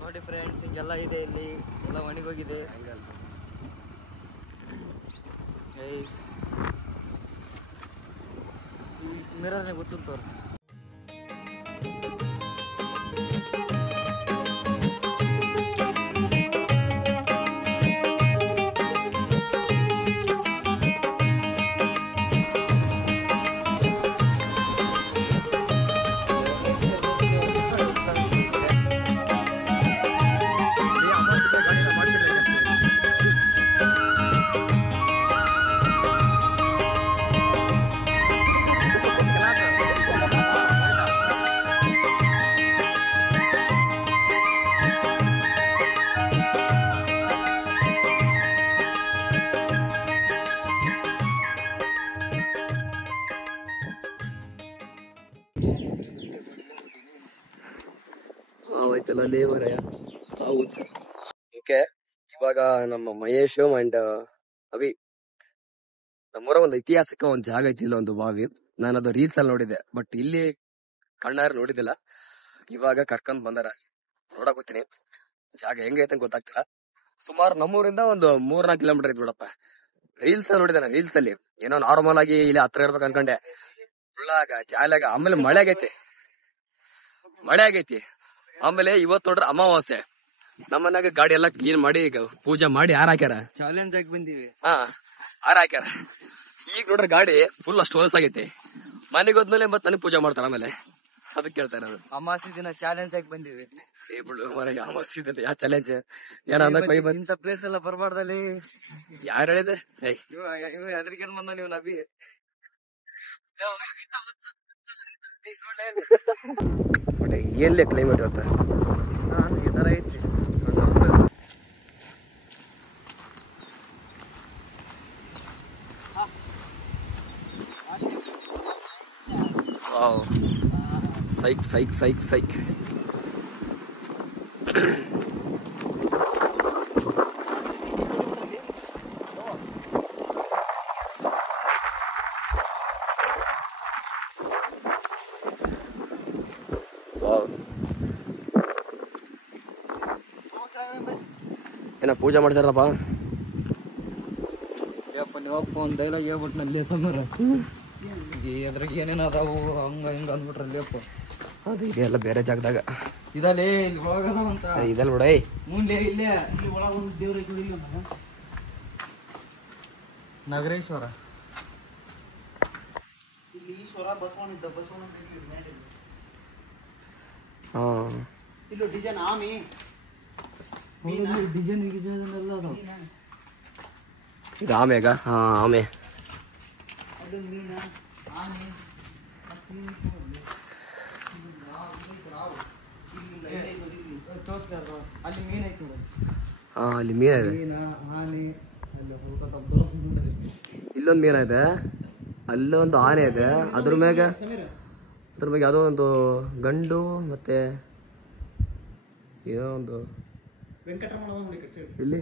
ನೋಡಿ ಫ್ರೆಂಡ್ಸ್, ಹಿಂಗೆಲ್ಲ ಇದೆ ಇಲ್ಲಿ, ಎಲ್ಲ ಒಣಗೋಗಿದೆ. ಈ ಮಿರರ್ನೇ ಗೊತ್ತು ತೋರಿಸಿ. ಆಯ್ತಲ್ಲ ಲೇವರಯ್ಯ. ಓಕೆ, ಇವಾಗ ನಮ್ಮ ಮಹೇಶ್ ಅಂಡ್ ಅವಿ ನಮ್ಮೂರ ಒಂದು ಐತಿಹಾಸಿಕ ಒಂದು ಜಾಗ ಐತಿ, ಇಲ್ಲ ಒಂದು ಬಾವಿ. ನಾನು ಅದು ರೀಲ್ಸ್ ಅಲ್ಲಿ ನೋಡಿದ್ದೆ, ಬಟ್ ಇಲ್ಲಿ ಕಣ್ಣಾರ ನೋಡಿದಿಲ್ಲ. ಇವಾಗ ಕರ್ಕೊಂಡ್ ಬಂದಾರ, ನೋಡಕ್ ಹೋಗ್ತೀನಿ. ಜಾಗ ಹೆಂಗೈತೆ ಅಂತ ಗೊತ್ತಾಗ್ತಿಲ್ಲ. ಸುಮಾರು ನಮ್ಮೂರಿಂದ ಒಂದು 3-4 ಕಿಲೋಮೀಟರ್ ಐತಿ ಬಿಡಪ್ಪ. ರೀಲ್ಸ್ ನೋಡಿದೆ ನಾನು, ರೀಲ್ಸ್ ಅಲ್ಲಿ ಏನೋ ನಾರ್ಮಲ್ ಆಗಿ ಇಲ್ಲಿ ಹತ್ರ ಇರ್ಬೇಕು ಅನ್ಕೊಂಡೆ. ಉಳ್ಳಾಗ ಜಾಲಾಗ, ಆಮೇಲೆ ಮಳೆ ಆಗೈತಿ. ಆಮೇಲೆ ಇವತ್ ನೋಡ್ರ ಅಮಾವಾಸ್ಯೆ. ನಮ್ಮನಾಗ ಗಾಡಿ ಎಲ್ಲಾ ಕ್ಲೀನ್ ಮಾಡಿ ಈಗ ಪೂಜೆ ಮಾಡಿ ಹಾಕ್ಯಾರ. ಚಾಲೆಂಜ್ ಆಗಿ ಬಂದಿವಿ. ಹಾಕ್ಯಾರ. ಈಗ ನೋಡ್ರ ಗಾಡಿ ಫುಲ್ ಅಷ್ಟು ಹೊಲಸಾಗೈತಿ. ಮನೆಗೆ ಹೋದ್ಮೇಲೆ ಮತ್ತೆ ನನಗೆ ಪೂಜೆ ಮಾಡ್ತಾರ. ಆಮೇಲೆ ಅದಕ್ಕೆ ಕೇಳ್ತಾರೆ, ಅದು ಅಮಾವಾಸ್ಯೆ ದಿನ ಚಾಲೆಂಜ್ ಆಗಿ ಬಂದಿವಿ. ಮನೆಗೆ ಅಮಾವಾಸ್ಯೆ ದಿನ ಯಾವ ಚಾಲೆಂಜ್ ಏನ ಇಂತ ಪ್ಲೇಸ್ ಎಲ್ಲ ಬರ್ಬಾರ್ದಲ್ಲಿ. ಯಾರು ಹೇಳಿದೆ? ಅದ್ರಿಗೆ ಬಂದ ನೀವು ನಬಿ ಏನ್ಲೇ ಕ್ಲೈಮೇಟ್ ಇವತ್ತು ಈ ತರ ಐತಿ. ಸೈಕ್ ಏನ ಪೂಜೆ ಮಾಡ್ತಾರಪ್ಪ. ನೀವಪ್ಪ ಒಂದ್ ಡೈಲಾಗ್ ಹೇಳ್ಬಿಟ್ಟು ನಲ್ಲಿ ಸಮರ ಅದ್ರಾಗ ಏನೇನ ಅದಾವು ಹಂಗ ಹಿಂಗ ಅಂದ್ಬಿಟ್ರಲ್ಲಿ ಅಪ್ಪ. ಅದು ಇದೆಲ್ಲ ಬೇರೆ ಜಾಗದಾಗ ಇದಲ್ಲೇ ಇಲ್ಲಿ ಒಳಗದಂತ ಇದೆಲ್ಲ ಬಿಡ. ಮುಂದೆ ಇಲ್ಲೇ ಇಲ್ಲಿ ಒಳಗ ಒಂದು ದೇವ್ರ ಇಲ್ಲಿ ನಗರೇಶ್ವರ. ಇಲ್ಲಿ ಈಶ್ವರ ಬಸವಣ್ಣ ಇದ್ದ, ಬಸವಣ್ಣ ಇಲ್ಲೂ ಡಿಸೈನ್ ಆಮಿ ಡಿಸೈನ್ ಎಲ್ಲ ಅದಾವ. ಇದು ಆಮೆಗ? ಹಾ, ಆಮೆ. ಅಲ್ಲಿ ಮೀನ ಇದೆ. ಇಲ್ಲೊಂದು ಮೀನ ಇದೆ, ಅಲ್ಲೊಂದು ಆನೆ ಇದೆ. ಅದ್ರ ಮ್ಯಾಗ ಯಾವುದೋ ಒಂದು ಗಂಡು ಮತ್ತೆ ಏನೋ ಒಂದು ಇಲ್ಲಿ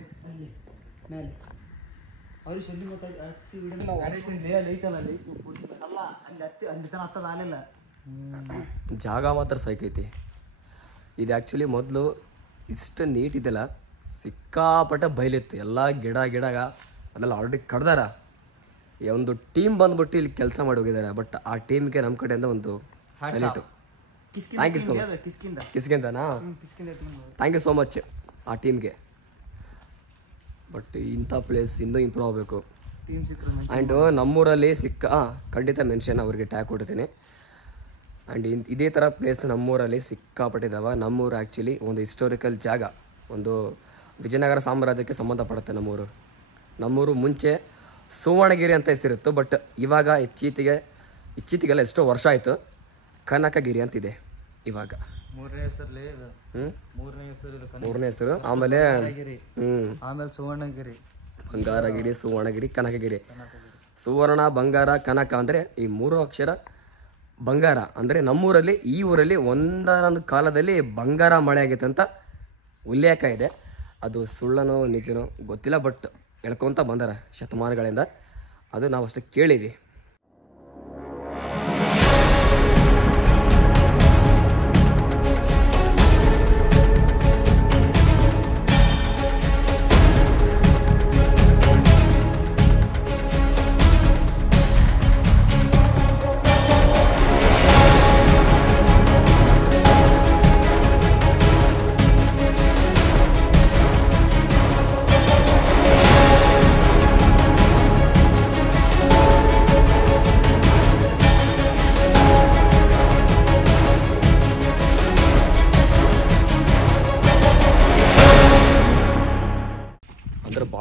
ಜಾಗ ಮಾತ್ರ ಸೈಕೈತಿ. ಇದು ಆ್ಯಕ್ಚುಲಿ ಮೊದಲು ಇಷ್ಟು ನೀಟ್ ಇದೆಲ್ಲ, ಸಿಕ್ಕಾಪಟ್ಟೆ ಬಯಲಿತ್ತು. ಎಲ್ಲ ಗಿಡ ಅದೆಲ್ಲ ಆಲ್ರೆಡಿ ಕಡ್ದಾರ. ಒಂದು ಟೀಮ್ ಬಂದ್ಬಿಟ್ಟು ಇಲ್ಲಿ ಕೆಲಸ ಮಾಡಿ ಹೋಗಿದ್ದಾರೆ. ಬಟ್ ಆ ಟೀಮ್ಗೆ ನಮ್ಮ ಕಡೆಯಿಂದ ಒಂದು salute. Thank you so much. ಕಿಸ್ಕಿಂದನಾ? ಥ್ಯಾಂಕ್ ಯು ಸೋ ಮಚ್ ಆ ಟೀಮ್ಗೆ. ಬಟ್ ಇಂಥ ಪ್ಲೇಸ್ ಇನ್ನೂ ಇಂಪ್ರೂವ್ ಆಗಬೇಕು. ಆ್ಯಂಡ್ ನಮ್ಮೂರಲ್ಲಿ ಖಂಡಿತ ಮೆನ್ಷನ್ ಅವ್ರಿಗೆ ಟ್ಯಾಗ್ ಕೊಡ್ತೀನಿ. ಆ್ಯಂಡ್ ಇದೇ ಥರ ಪ್ಲೇಸ್ ನಮ್ಮೂರಲ್ಲಿ ಸಿಕ್ಕಾಪಟ್ಟಿದ್ದಾವೆ. ನಮ್ಮೂರು ಆ್ಯಕ್ಚುಲಿ ಒಂದು ಹಿಸ್ಟೋರಿಕಲ್ ಜಾಗ, ಒಂದು ವಿಜಯನಗರ ಸಾಮ್ರಾಜ್ಯಕ್ಕೆ ಸಂಬಂಧಪಡುತ್ತೆ ನಮ್ಮೂರು. ನಮ್ಮೂರು ಮುಂಚೆ ಸುವರ್ಣಗಿರಿ ಅಂತ ಹೆಸರಿತ್ತು. ಬಟ್ ಇವಾಗ ಇಚ್ಚಿತಿಗೆಲ್ಲ ಎಷ್ಟೋ ವರ್ಷ ಆಯಿತು, ಕನಕಗಿರಿ ಅಂತಿದೆ ಇವಾಗ. ಮೂರನೇ ಹೆಸರು. ಆಮೇಲೆ ಸುವರ್ಣಗಿರಿ, ಬಂಗಾರಗಿರಿ, ಸುವರ್ಣಗಿರಿ, ಕನಕಗಿರಿ. ಸುವರ್ಣ, ಬಂಗಾರ, ಕನಕ ಅಂದರೆ ಈ 3 ಅಕ್ಷರ ಬಂಗಾರ. ಅಂದರೆ ನಮ್ಮೂರಲ್ಲಿ, ಈ ಊರಲ್ಲಿ ಒಂದೊಂದು ಕಾಲದಲ್ಲಿ ಬಂಗಾರ ಮಳೆ ಆಗೈತೆ ಅಂತ ಉಲ್ಲೇಖ ಇದೆ. ಅದು ಸುಳ್ಳನೋ ನಿಜನೋ ಗೊತ್ತಿಲ್ಲ, ಬಟ್ ಹೇಳ್ಕೊತ ಬಂದಾರ ಶತಮಾನಗಳಿಂದ. ಅದು ನಾವು ಅಷ್ಟು ಕೇಳಿವಿ.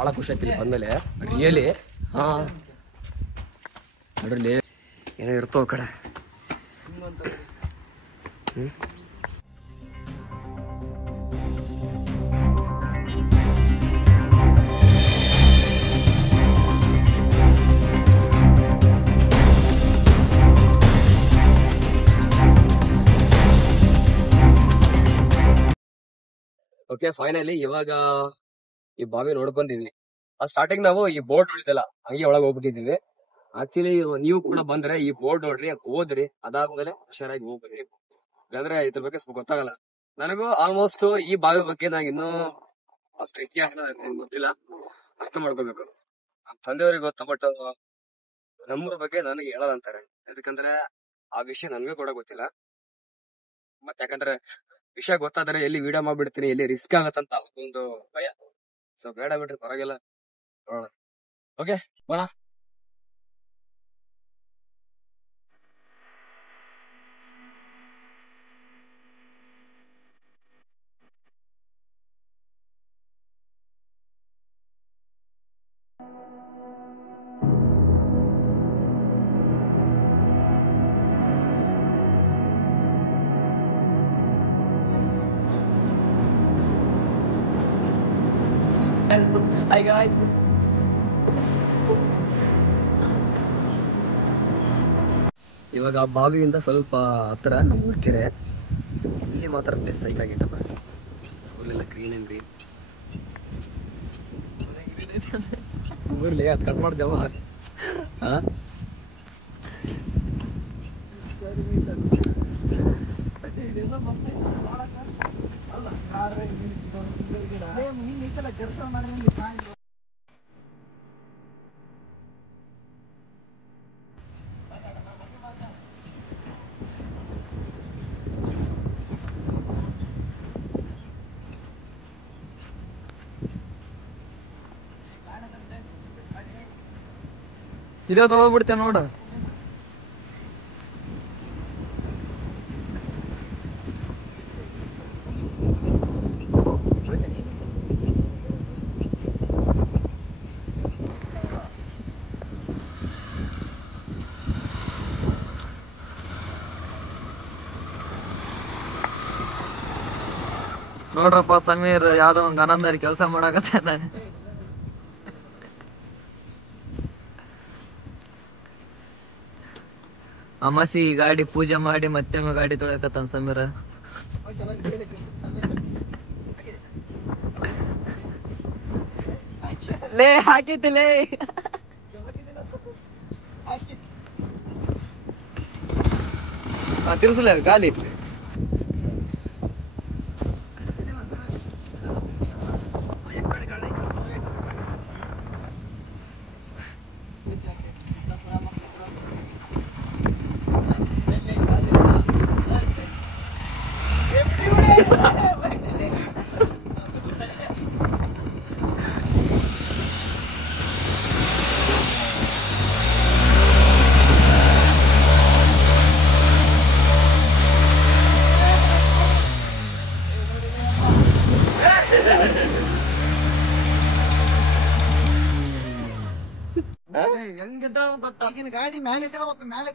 ಭಾಳ ಖುಷಿ ಆಯ್ತು ಇಲ್ಲಿ ಬಂದಮೇಲೆ ರಿಯಲಿ. ಹಾಂ ನೋಡ್ರಿ ಏನೋ ಇರ್ತೋ ಕಡೆ. ಓಕೆ, ಫೈನಲಿ ಇವಾಗ ಈ ಬಾವಿ ನೋಡ್ಕೊಂಡ್ ಬಂದಿದ್ವಿ. ಸ್ಟಾರ್ಟಿಂಗ್ ನಾವು ಈ ಬೋರ್ಡ್ ನೋಡಿದಲ್ಲ ಹಂಗೆ ಒಳಗೆ ಹೋಗ್ಬಿಟ್ಟಿದ್ವಿ. ಆಕ್ಚುಲಿ ನೀವು ಕೂಡ ಬಂದ್ರೆ ಈ ಬೋರ್ಡ್ ನೋಡ್ರಿ, ಓದ್ರಿ, ಅದಾದ್ಮೇಲೆ ಹುಷಾರಾಗಿ ಹೋಗ್ರಿ. ಇಲ್ಲಾಂದ್ರೆ ಇದ್ರ ಬಗ್ಗೆ ಸ್ವಲ್ಪ ಗೊತ್ತಾಗಲ್ಲ. ನನಗೂ ಆಲ್ಮೋಸ್ಟ್ ಈ ಬಾವಿ ಬಗ್ಗೆ ನಂಗೆ ಇನ್ನೂ ಅಷ್ಟು ಇತಿಹಾಸ ಗೊತ್ತಿಲ್ಲ, ಅರ್ಥ ಮಾಡ್ಕೋಬೇಕು. ನಮ್ಮ ತಂದೆಯವ್ರಿಗೆ ಗೊತ್ತ, ಬಟ್ ನಮ್ಮೂರ ಬಗ್ಗೆ ನನಗೆ ಹೇಳಲ್ಲ ಅಂತಾರೆ. ಯಾಕಂದ್ರೆ ಆ ವಿಷಯ ನನ್ಗೂ ಕೂಡ ಗೊತ್ತಿಲ್ಲ. ಮತ್ತೆ ಯಾಕಂದ್ರೆ ವಿಷಯ ಗೊತ್ತಾದ್ರೆ ಎಲ್ಲಿ ವಿಡಿಯೋ ಮಾಡ್ಬಿಡ್ತೀನಿ, ಎಲ್ಲಿ ರಿಸ್ಕ್ ಆಗತ್ತಂತ ಒಂದು ಭಯ. ಸೊ ಬೇಡ ಬಿಡ್ರಿ, ಪರವಾಗಿಲ್ಲ, ನೋಡೋಣ. ಓಕೆ ಬಾ. Hi guys. ಇವಾಗ ಬಾವಿಯಿಂದ ಸ್ವಲ್ಪ ಹತ್ರ ನಮ್ಮ ಕೆರೆ. ಇಲ್ಲಿ ಮಾತ್ರ ಪ್ಲೇಸ್ ಸೈಕ್ ಆಗೈತಪ್ಪ, ಫುಲ್ಲೆಲ್ಲ ಗ್ರೀನ್ ಅಂಡ್ ಗ್ರೀನ್. ಊರ್ಲಿ ಅದು ಕಟ್ ಮಾಡ್ದೇವ. ಇದೇ ತೊಗೊಳ್ಬಿಡ್ತೇನೆ ನೋಡ. ನೋಡ್ರಪ್ಪ ಸಮೀರ್ ಯಾವ್ದೋ ಒಂದ್ ಆನಂದರಿ ಕೆಲಸ ಮಾಡಾಕತ್ತಾನ. ಅಮಾಸಿ ಗಾಡಿ ಪೂಜೆ ಮಾಡಿ ಮತ್ತೆ ಗಾಡಿ ತೊಳಕತ್ತಾನ ಸಮೀರ. ಲೇ ಹಾಕಿತ್ತು ಲೇ. ತಿರ್ಸಲ ಗಾಲಿ. ಹೆಂಗಿದ್ರ ಗೊತ್ತಾಗಿನ ಗಾಡಿ ಮೇಲೆ ಮೇಲೆ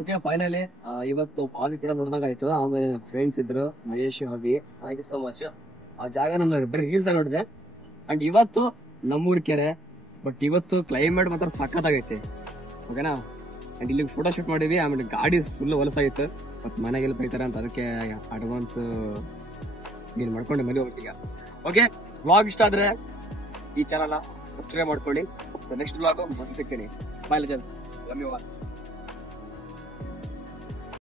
ಓಕೆ, ಫೈನಲಿ ಇವತ್ತು ಬಾವಿ ಕೂಡ ನೋಡ್ದಂಗಾಯ್ತು. ಆಮೇಲೆ ಫ್ರೆಂಡ್ಸ್ ಇದ್ರು, Mahesh, Havi, thank you so much. ಆ ಜಾಗ ನಾನು ಬರೀ ರೀಲ್ಸ್ ನೋಡಿದೆ. ಅಂಡ್ ಇವತ್ತು ನಮ್ಮೂರ್ ಕೆರೆ, ಬಟ್ ಇವತ್ತು ಕ್ಲೈಮೇಟ್ ಮಾತ್ರ ಸಖತ್ತಾಗೈತೆ. ಓಕೆನಾ? ಅಂಡ್ ಇಲ್ಲಿ ಫೋಟೋ ಶೂಟ್ ಮಾಡಿದ್ವಿ. ಆಮೇಲೆ ಗಾಡಿ ಫುಲ್ ಹೊಲಸಾಗಿತ್ತು, ಬಟ್ ಮನೆಗೆಲ್ಲ ಬೈತಾರೆ ಅಂತ ಅದಕ್ಕೆ ಅಡ್ವಾನ್ಸ್ ನೀನು ಮಾಡ್ಕೊಂಡೆ ಮನೆ ಒಟ್ಟಿಗೆ. ಓಕೆ, ವ್ಲಾಗ್ ಇಷ್ಟ ಆದ್ರೆ ಈ ಚಾನಲ್ ಸಬ್ಸ್ಕ್ರೈಬ್ ಮಾಡ್ಕೊಳ್ಳಿ. ನೆಕ್ಸ್ಟ್ ವ್ಲಾಗ್ ಮತ್ತೆ ಸಿಗ್ತೀನಿ. ಬಾಯ್ ಲೆಜೆಂಡ್, ಲವ್ ಯು ಆಲ್.